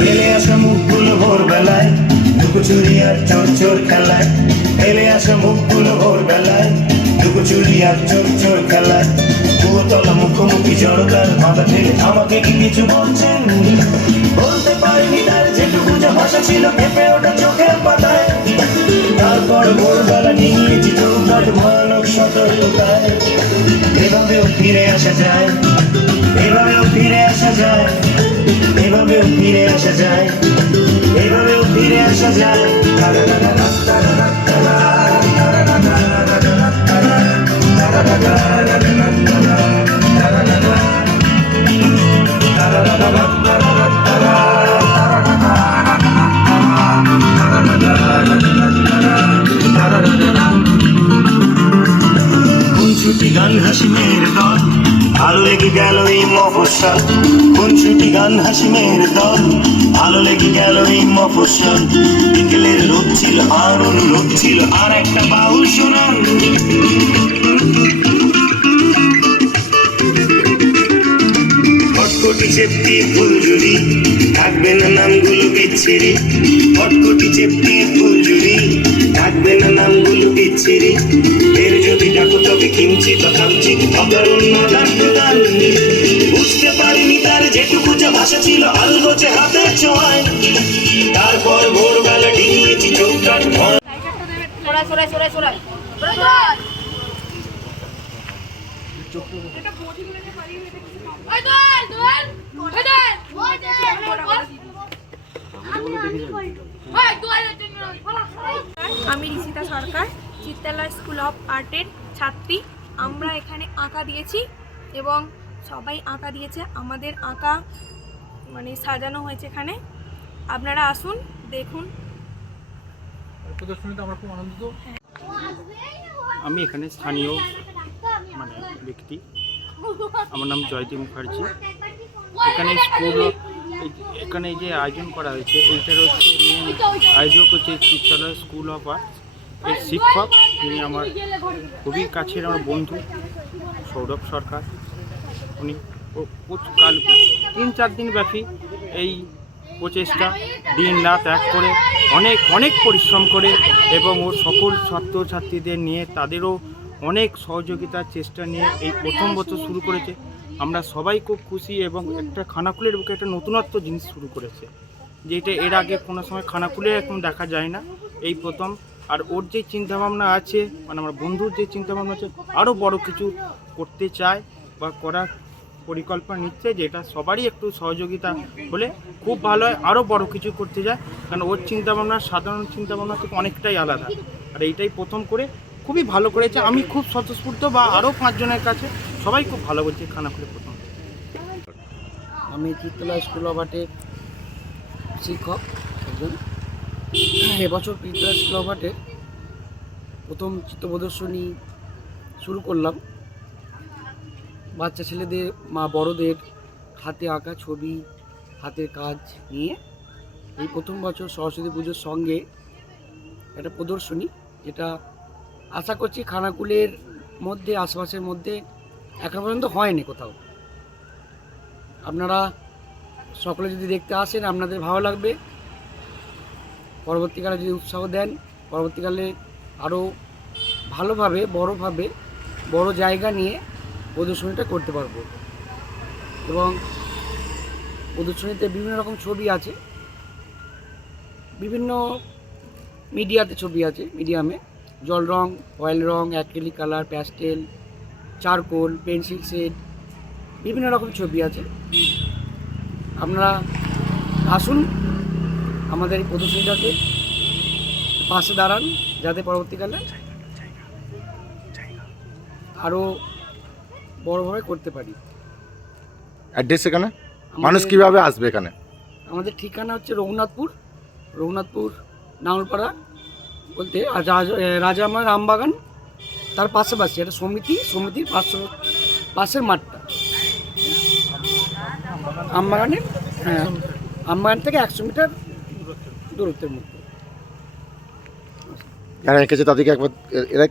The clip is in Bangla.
ফেলে আসা মুখগুলো ভোরবেলায় আর চোর চোর খেলায়। ফেলে আসা মুখগুলো আর চোর চোর খেলায়। পুরোতলা মুখোমুখি জড়তার মাথা ঠেলে আমাকে কি কিছু বলছেন? বলতে পারিনি যেটুকু যা ভাষা ছিল কেঁপে ওঠা চোখের পাতায়। তারপর ভোরবেলা নিয়েছি চৌকাট ভয়ানক সতর্কতায়। এভাবেও ফিরে আসা যায়। এভাবেও ফিরে আসা যায়। এভাবেও ফিরে আসা যায়। এভাবেও ফিরে আসা যায়। গান হাসি মেয়ের দল ভালো লেগে গেল এই মফস্বল। কোন ছুটি গান হাসি মেয়ের দল ভালো লেগে গেল এই মফস্বল। বিকেলের লোক ছিল, আর অনুরোধ ছিল, আর একটা বাউল শোনান কটকটি চেপটি ফুলঝুরি, থাকবে না নামগুলো বিচ্ছিরি। কটকটি চেপটি ফুলঝুরি, থাকবে না নামগুলো বিচ্ছিরি। ডাকো তবে কিনছি বা খামছি অকারণ্য গান গান বুঝতে পারিনি তার যেটুকু যা ভাষা ছিল আলগোছে হাতের ছোঁয়ায়। তারপর ভোরবেলা ডিঙিয়েছি চৌকাট ভয় সরাই সরাই সরাই সরাই। সরাই আমি রিসিতা সরকার। চিত্তালয় স্কুল অফ আর্টের ছাত্রী। আমরা এখানে আঁকা দিয়েছি এবং সবাই আঁকা দিয়েছে। আমাদের আঁকা মানে সাজানো হয়েছে এখানে। আপনারা আসুন দেখুন। প্রদর্শনীতে আমরা খুব আনন্দিত। আমি এখানে স্থানীয় মানে ব্যক্তি। আমার নাম জয়দীপ মুখার্জি। এখানে স্কুল এখানে যে আয়োজন করা হয়েছে এইটার হচ্ছে আয়োজক হচ্ছে চিত্রালয় স্কুল অফ আর্টস। এর শিক্ষক তিনি আমার খুবই কাছের আমার বন্ধু সৌরভ সরকার। উনি কাল তিন চার দিন ব্যাপী এই প্রচেষ্টা দিন রাত এক করে অনেক অনেক পরিশ্রম করে এবং ও সকল ছাত্রছাত্রীদের নিয়ে তাদেরও অনেক সহযোগিতার চেষ্টা নিয়ে এই প্রথম বছর শুরু করেছে। আমরা সবাই খুব খুশি এবং একটা খানাকুলের বুকে একটা নতুনত্ব জিনিস শুরু করেছে। যেটা এর আগে কোনো সময় খানাকুলে এখন দেখা যায় না। এই প্রথম আর ওর যে চিন্তাভাবনা আছে মানে আমার বন্ধুর যে চিন্তাভাবনা আছে, আরও বড় কিছু করতে চায় বা করার পরিকল্পনা নিচ্ছে যেটা সবারই একটু সহযোগিতা হলে খুব ভালো হয়, আরও বড় কিছু করতে যায়। কারণ ওর চিন্তাভাবনা, সাধারণ চিন্তাভাবনা থেকে অনেকটাই আলাদা। আর এইটাই প্রথম করে খুবই ভালো করেছে। আমি খুব স্বতঃস্ফূর্ত বা আরও পাঁচজনের কাছে সবাই খুব ভালো বলছে খানাকুলে প্রথম। আমি চিত্তলা স্কুল অফ আর্টের শিক্ষক একজন। এবছর চিত্তলা স্কুল অফ আর্টের প্রথম চিত্র প্রদর্শনী শুরু করলাম। বাচ্চা ছেলেদের, মা বড়দের হাতে আঁকা ছবি হাতের কাজ নিয়ে এই প্রথম বছর সরস্বতী পুজোর সঙ্গে একটা প্রদর্শনী, যেটা আশা করছি খানাকুলের মধ্যে, আশপাশের মধ্যে এখন পর্যন্ত হয়নি কোথাও। আপনারা সকলে যদি দেখতে আসেন, আপনাদের ভালো লাগবে। পরবর্তীকালে যদি উৎসাহ দেন, পরবর্তীকালে আরও ভালোভাবে, বড়োভাবে, বড় জায়গা নিয়ে প্রদর্শনীটা করতে পারব। এবং প্রদর্শনীতে বিভিন্ন রকম ছবি আছে। বিভিন্ন মিডিয়াতে ছবি আছে, মিডিয়ামে। জল রং, অয়েল রং, acrylic colour, pastel, charcoal, pencil set, বিভিন্ন রকম ছবি আছে। আপনারা আসুন আমাদের এই প্রদর্শনীটাকে পাশে দাঁড়ান যাতে পরবর্তীকালে আরও বড়োভাবে করতে পারি। অ্যাড্রেস এখানে? মানুষ কীভাবে আসবে এখানে? আমাদের ঠিকানা হচ্ছে রঘুনাথপুর রঘুনাথপুর নাউলপাড়া বলতে আর রাজ- রাজামা রামবাগান তার পাশাপাশি একটা সমিতি সমিতির পাশে পাশের মাঠটা। আমবাগানের হ্যাঁ আমবাগান থেকে একশো মিটার দূরত্বের মধ্যে। এরা এঁকেছে তাদেরকে একবার এরা